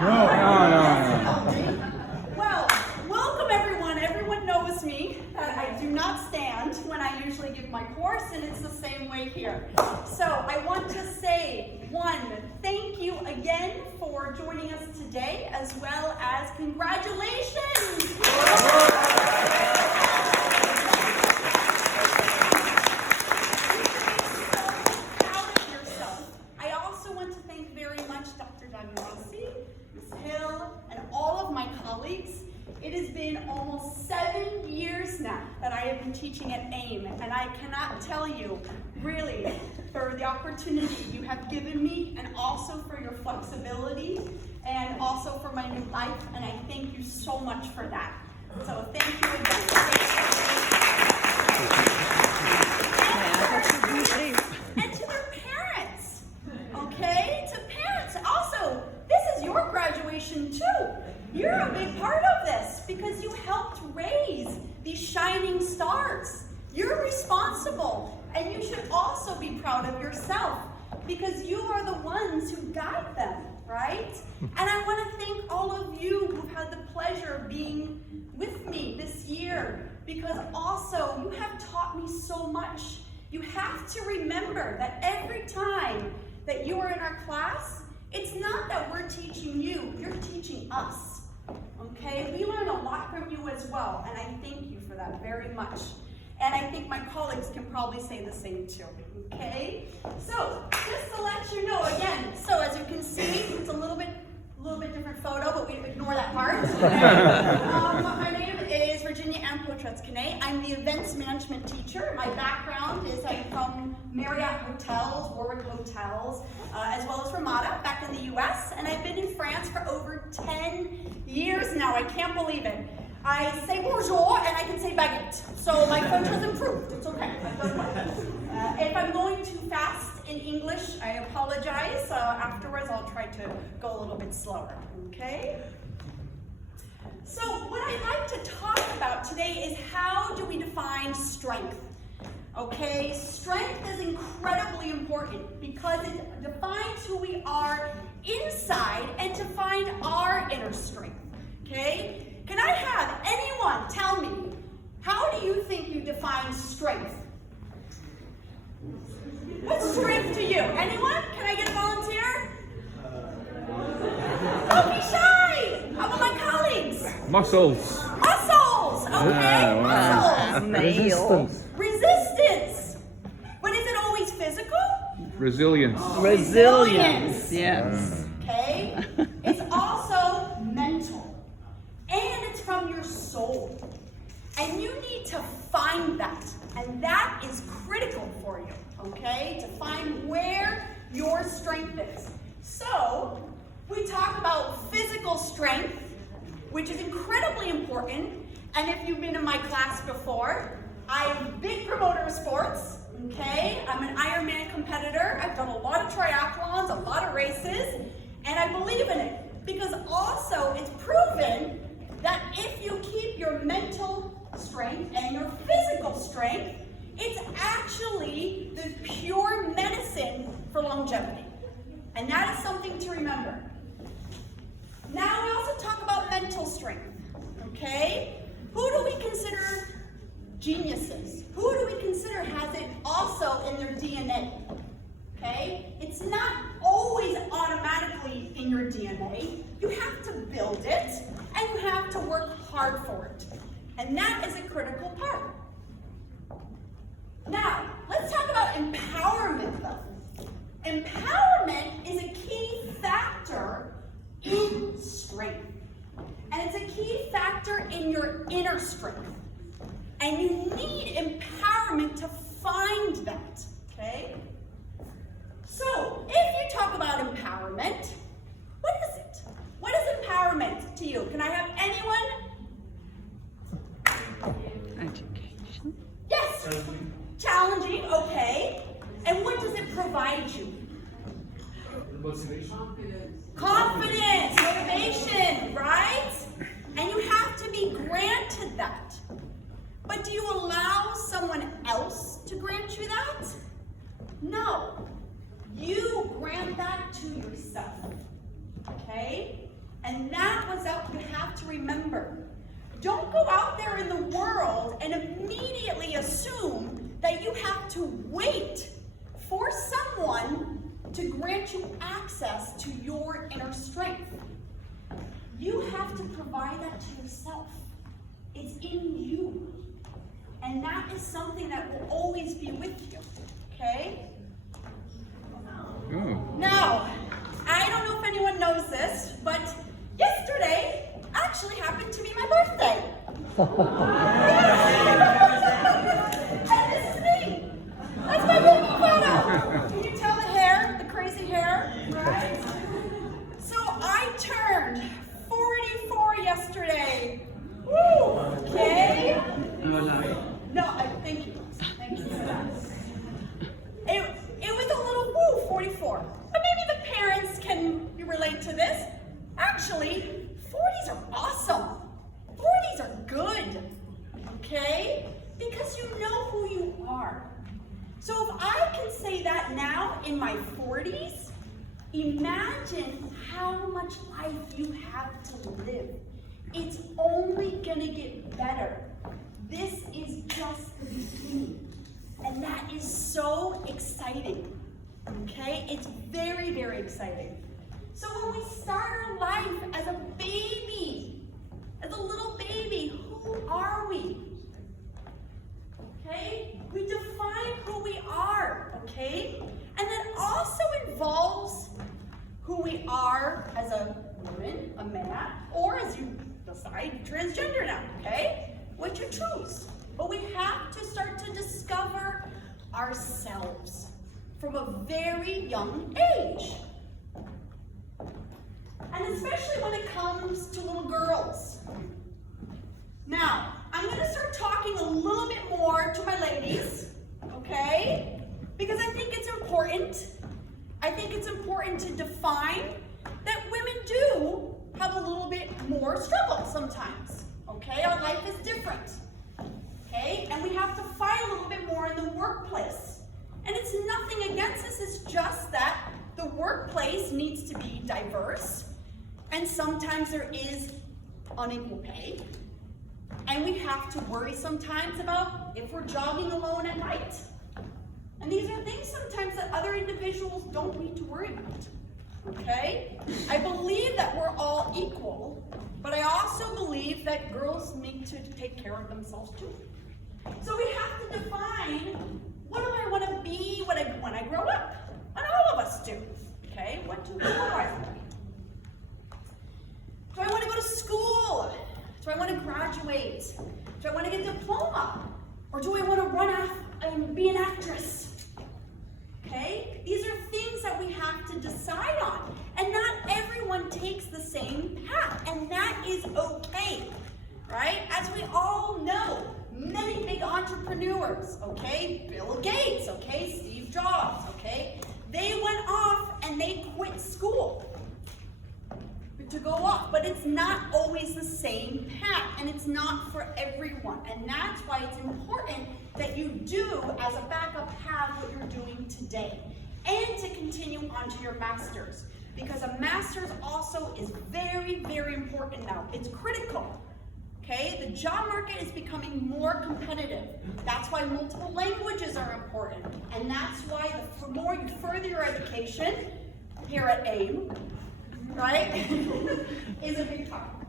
No. Well, welcome everyone. Everyone knows me. I do not stand when I usually give my course, and it's the same way here. So I want to say, thank you again for joining us today, as well as congratulations. It has been almost 7 years now that I have been teaching at AIM, and I cannot tell you, really, for the opportunity you have given me, and also for your flexibility, and also for my new life, and I thank you so much for that. So thank you again. And to their parents, okay? To parents, also, this is your graduation too. You're a big part of this because you helped raise these shining stars. You're responsible, and you should also be proud of yourself because you are the ones who guide them, right? And I want to thank all of you who've had the pleasure of being with me this year because also you have taught me so much. You have to remember that every time that you are in our class, it's not that we're teaching you, you're teaching us. Okay, we learn a lot from you as well, and I thank you for that very much. And I think my colleagues can probably say the same too, okay? So, just to let you know again, so as you can see, it's a little bit different photo, but we ignore that part. My name is Potratz-Canet. I'm the events management teacher. My background is I'm from Marriott Hotels, Warwick Hotels, as well as Ramada back in the US, and I've been in France for over 10 years now. I can't believe it. I say bonjour and I can say baguette. So my French has improved. It's okay. I've done well. If I'm going too fast in English, I apologize. Afterwards, I'll try to go a little bit slower. Okay? So what I'd like to talk about today is how do we define strength? Okay, strength is incredibly important because it defines who we are inside and to find our inner strength. Okay? Can I have anyone tell me, how do you think you define strength? What's strength to you? Anyone? Can I get a volunteer? Don't be shy! How about my colleagues? Muscles. Muscles! Okay, muscles. Resistance. But is it always physical? Resilience. Resilience, yes. Okay? It's also mental. And it's from your soul. And you need to find that. And that is critical for you, okay? To find where your strength is. So, we talk about physical strength, which is incredibly important. And if you've been in my class before, I'm a big promoter of sports, okay? I'm an Ironman competitor. I've done a lot of triathlons, a lot of races, and I believe in it. Because also, it's proven that if you keep your mental strength and your physical strength, it's actually the pure medicine for longevity. And that is something to remember. Now we also talk about mental strength, okay? Who do we consider geniuses? Who do we consider has it also in their DNA? Okay? It's not always automatically in your DNA. You have to build it, and you have to work hard for it. And that is a critical part. Now, let's talk about empowerment, though. Empowerment is a key factor in strength. And it's a key factor in your inner strength. And you need empowerment to find that, okay? So, if you talk about empowerment, what is it? What is empowerment to you? Can I have anyone? Education. Yes. Challenging, okay. And what does it provide you? Motivation. Confidence, motivation, right? And you have to be granted that. But do you allow someone else to grant you that? No. You grant that to yourself. Okay? starts out, you have to remember, don't go out there in the world and immediately assume that you have to wait for someone to grant you access to your inner strength. You have to provide that to yourself. It's in you. And that is something that will always be with you, okay? Now, I don't know if anyone knows this, but yesterday actually happened to be my birthday. And this is me. That's my baby photo. Can you tell the hair, the crazy hair? Right? So I turned 44 yesterday. Woo! Okay? No, thank you. Thank you for that. It was a little woo, 44. But maybe the parents can relate to this. Actually, 40s are awesome. 40s are good. Okay? Because you know who you are. So if I can say that now in my 40s, imagine how much life you have to live. It's only gonna get better. This is just the beginning. And that is so exciting. Okay? It's very, very exciting. So when we start our life as a baby, as a little baby, who are we? Okay? We define who we are, okay? And that also involves who we are as a woman, a man, or as you decide, transgender now, okay? What you choose. But we have to start to discover ourselves from a very young age. And especially when it comes to little girls. Now, I'm going to start talking a little bit more to my ladies, okay? Because I think it's important. I think it's important to define that women do have a little bit more struggle sometimes, okay? Our life is different, okay? And we have to fight a little bit more in the workplace. And it's nothing against this, it's just that the workplace needs to be diverse, and sometimes there is unequal pay. And we have to worry sometimes about if we're jogging alone at night. And these are things sometimes that other individuals don't need to worry about, okay? I believe that we're all equal, but I also believe that girls need to take care of themselves too. So we have to define, what do I want to be when I grow up? And all of us do, okay? What do I want to be? Do I want to go to school? Do I want to graduate? Do I want to get a diploma? Or do I want to run off and be an actress? Okay? These are things that we have to decide on. And not everyone takes the same path. And that is okay. Right? As we all know, many big entrepreneurs, okay? Bill Gates, okay? Steve Jobs, okay? They went off and they quit school to go off, but it's not always the same path, and it's not for everyone. And that's why it's important that you do, as a backup, have what you're doing today, and to continue on to your master's, because a master's also is very, very important now. It's critical. Okay, the job market is becoming more competitive. That's why multiple languages are important, and that's why the more you further your education here at AIM, right, is a big topic.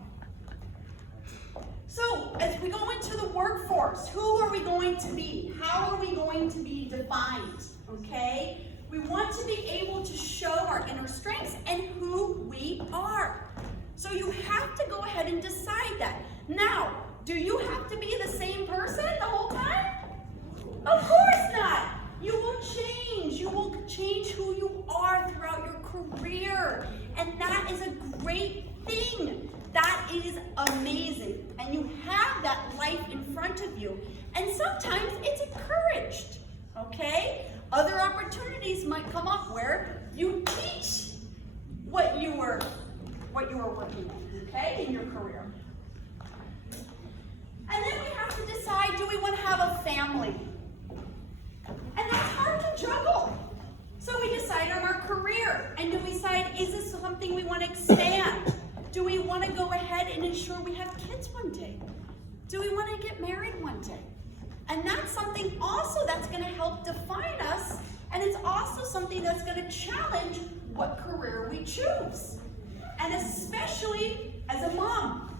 So, as we go into the workforce, who are we going to be? How are we going to be defined? Okay? We want to be able to show our inner strengths and who we are. So you have to go ahead and decide that. Now, do you have to be the same person the whole time? Of course not. You will change. You will change who you are throughout your career. And that is a great thing. That is amazing. And you have that life in front of you. And sometimes it's encouraged. Okay? Other opportunities might come up where you teach what you were working on, okay, in your career. And then we have to decide, do we want to have a family? And that's hard to juggle. So we decide on our career. And do we decide, is this something we want to expand? Do we want to go ahead to ensure we have kids one day? Do we want to get married one day? And that's something also that's going to help define us, and it's also something that's going to challenge what career we choose. And especially as a mom,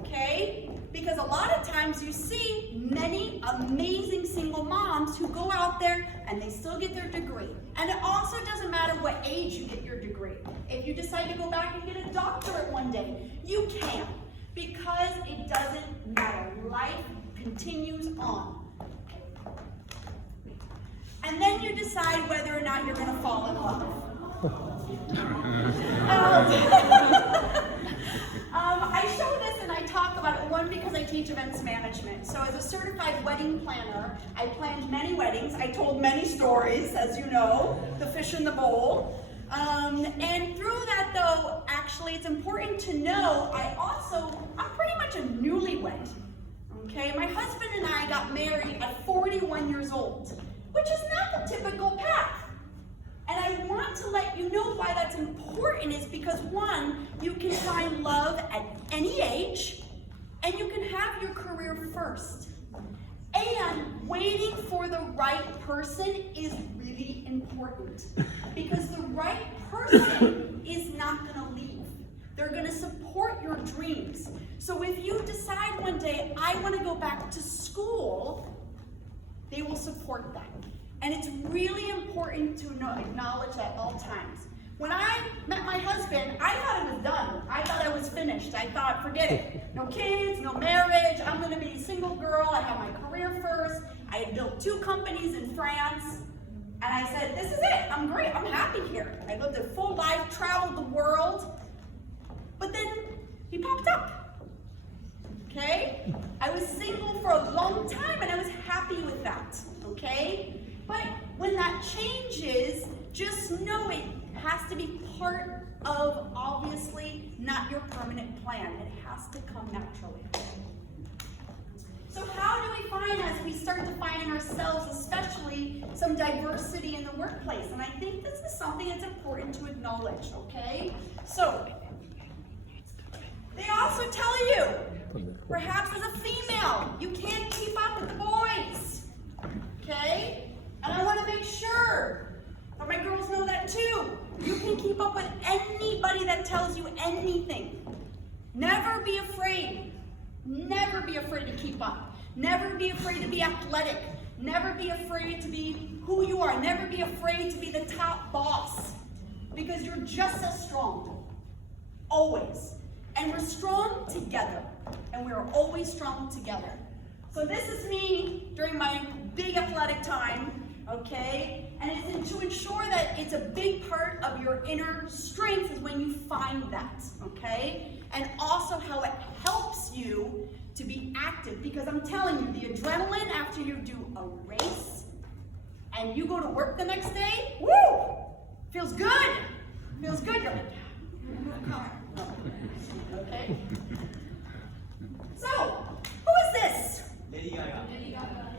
okay? Because a lot of times you see many amazing single moms who go out there and they still get their degree. And it also doesn't matter what age you get your degree. If you decide to go back and get a doctorate one day, you can. Because it doesn't matter. Life continues on. And then you decide whether or not you're going to fall in love. I show this and I talk about it, one, because I teach events management. So as a certified wedding planner, I planned many weddings. I told many stories, as you know, the fish in the bowl. And through that, though, actually, it's important to know I'm pretty much a newlywed. Okay, my husband and I got married at 41 years old, which is not the typical path. And I want to let you know why that's important is because, one, you can find love at any age, and you can have your career first. And waiting for the right person is really important because the right person is not going to leave. They're going to support your dreams. So if you decide one day, I want to go back to school, they will support that. And it's really important to acknowledge at all times. When I met my husband, I thought it was done. I thought I was finished. I thought, forget it. No kids, no marriage. I'm going to be a single girl. I have my career first. I had built 2 companies in France. And I said, this is it. I'm great. I'm happy here. I lived a full life, traveled the world. But then he popped up. Okay? I was single for a long time and I was happy with that. Okay? But when that changes, just know it has to be part of, obviously, not your permanent plan. It has to come naturally. So how do we find, as we start defining ourselves, especially some diversity in the workplace? And I think this is something that's important to acknowledge, okay? So, they also tell you, perhaps as a female, you can't keep up with the boys, okay? And I want to make sure that my girls know that too. You can keep up with anybody that tells you anything. Never be afraid. Never be afraid to keep up. Never be afraid to be athletic. Never be afraid to be who you are. Never be afraid to be the top boss. Because you're just as strong. Always. And we're strong together. And we are always strong together. So this is me during my big athletic time. Okay, and it's to ensure that it's a big part of your inner strength is when you find that, okay? And also how it helps you to be active, because I'm telling you, the adrenaline after you do a race and you go to work the next day, woo, feels good. Feels good. You're like, okay. So, who is this? Lady Gaga.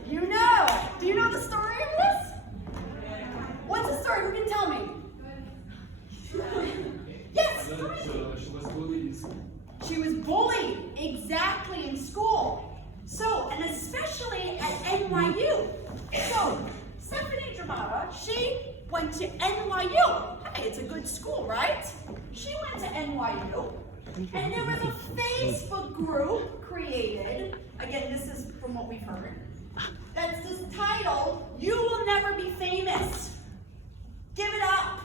You know. Do you know the story of this? What's the story? Who can tell me? Yes. She was bullied in school. She was bullied, exactly, in school. So, and especially at NYU. So, Stephanie Dramata, she went to NYU. Hey, it's a good school, right? She went to NYU, and there was a Facebook group created. Again, this is from what we've heard. That's this title, "You Will Never Be Famous. Give it up."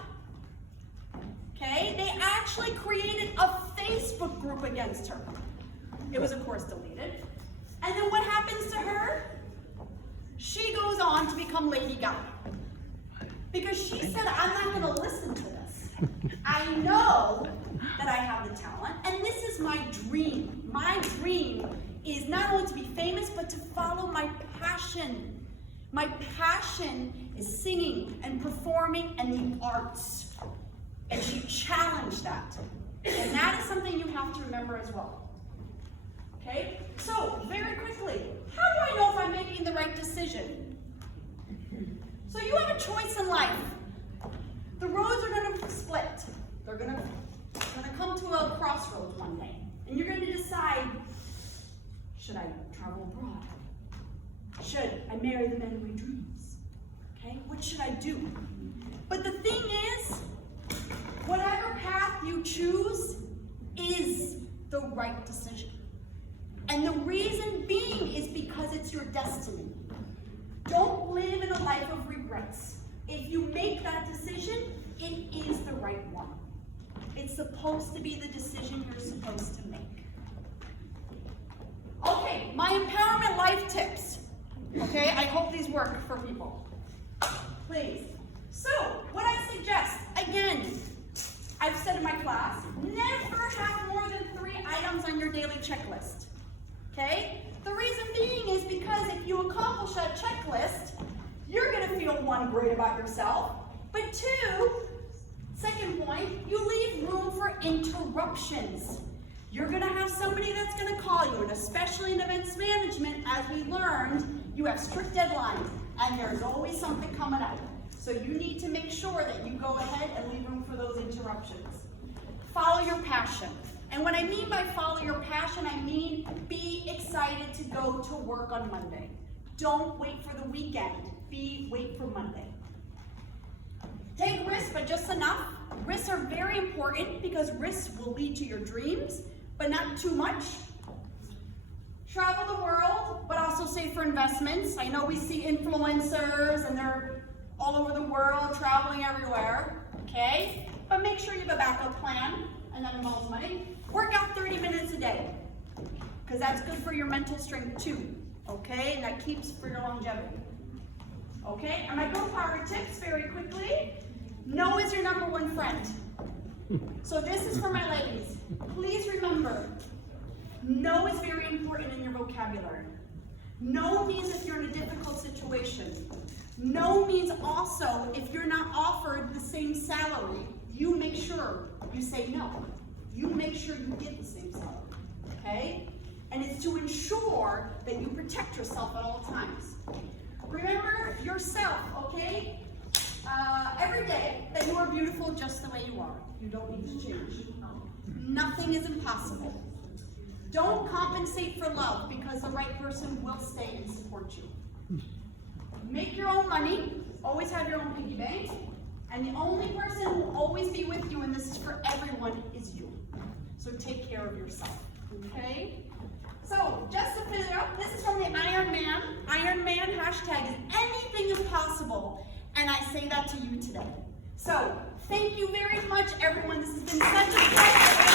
Okay? They actually created a Facebook group against her. It was, of course, deleted. And then what happens to her? She goes on to become Lady Gaga. Because she said, I'm not going to listen to this. I know that I have the talent, and this is my dream. My dream is not only to be famous, but to follow my passion. My passion is singing and performing and the arts. And she challenged that. And that is something you have to remember as well. Okay? So, very quickly, how do I know if I'm making the right decision? So you have a choice in life. The roads are going to split. They're going to come to a crossroads one day. And you're going to decide, should I travel abroad? Should I marry the man of my dreams? Okay, what should I do? But the thing is, whatever path you choose is the right decision. And the reason being is because it's your destiny. Don't live in a life of regrets. If you make that decision, it is the right one. It's supposed to be the decision you're supposed to make. Okay, my empowerment life tips. Okay, I hope these work for people. Please. So, what I suggest, again, I've said in my class, never have more than 3 items on your daily checklist. Okay? The reason being is because if you accomplish that checklist, you're going to feel 1, great about yourself, but 2, second point, you leave room for interruptions. You're going to have somebody that's going to call you, and especially in events management, as we learned, you have strict deadlines, and there's always something coming up. So you need to make sure that you go ahead and leave room for those interruptions. Follow your passion. And what I mean by follow your passion, I mean be excited to go to work on Monday. Don't wait for the weekend. Wait for Monday. Take risks, but just enough. Risks are very important because risks will lead to your dreams, but not too much. Travel the world, but also save for investments. I know we see influencers and they're all over the world, traveling everywhere, okay? But make sure you have a backup plan, and that involves money. Work out 30 minutes a day, because that's good for your mental strength too, okay? And that keeps for your longevity. Okay, and my Go Power tips very quickly. No is your number 1 friend. So this is for my ladies. Please remember, no is very important in your vocabulary. No means if you're in a difficult situation. No means also if you're not offered the same salary, you make sure you say no. You make sure you get the same salary, okay? And it's to ensure that you protect yourself at all times. Remember yourself, okay? Every day that you are beautiful just the way you are. You don't need to change. Nothing is impossible. Don't compensate for love because the right person will stay and support you. Make your own money. Always have your own piggy bank. And the only person who will always be with you, and this is for everyone, is you. So take care of yourself, okay? So, just to finish up, this is from the Iron Man. Iron Man hashtag is anything is possible, and I say that to you today. So, thank you very much, everyone. This has been such a pleasure.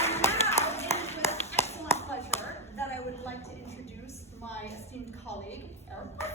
And now, it is with excellent pleasure that I would like to introduce my esteemed colleague, Eric.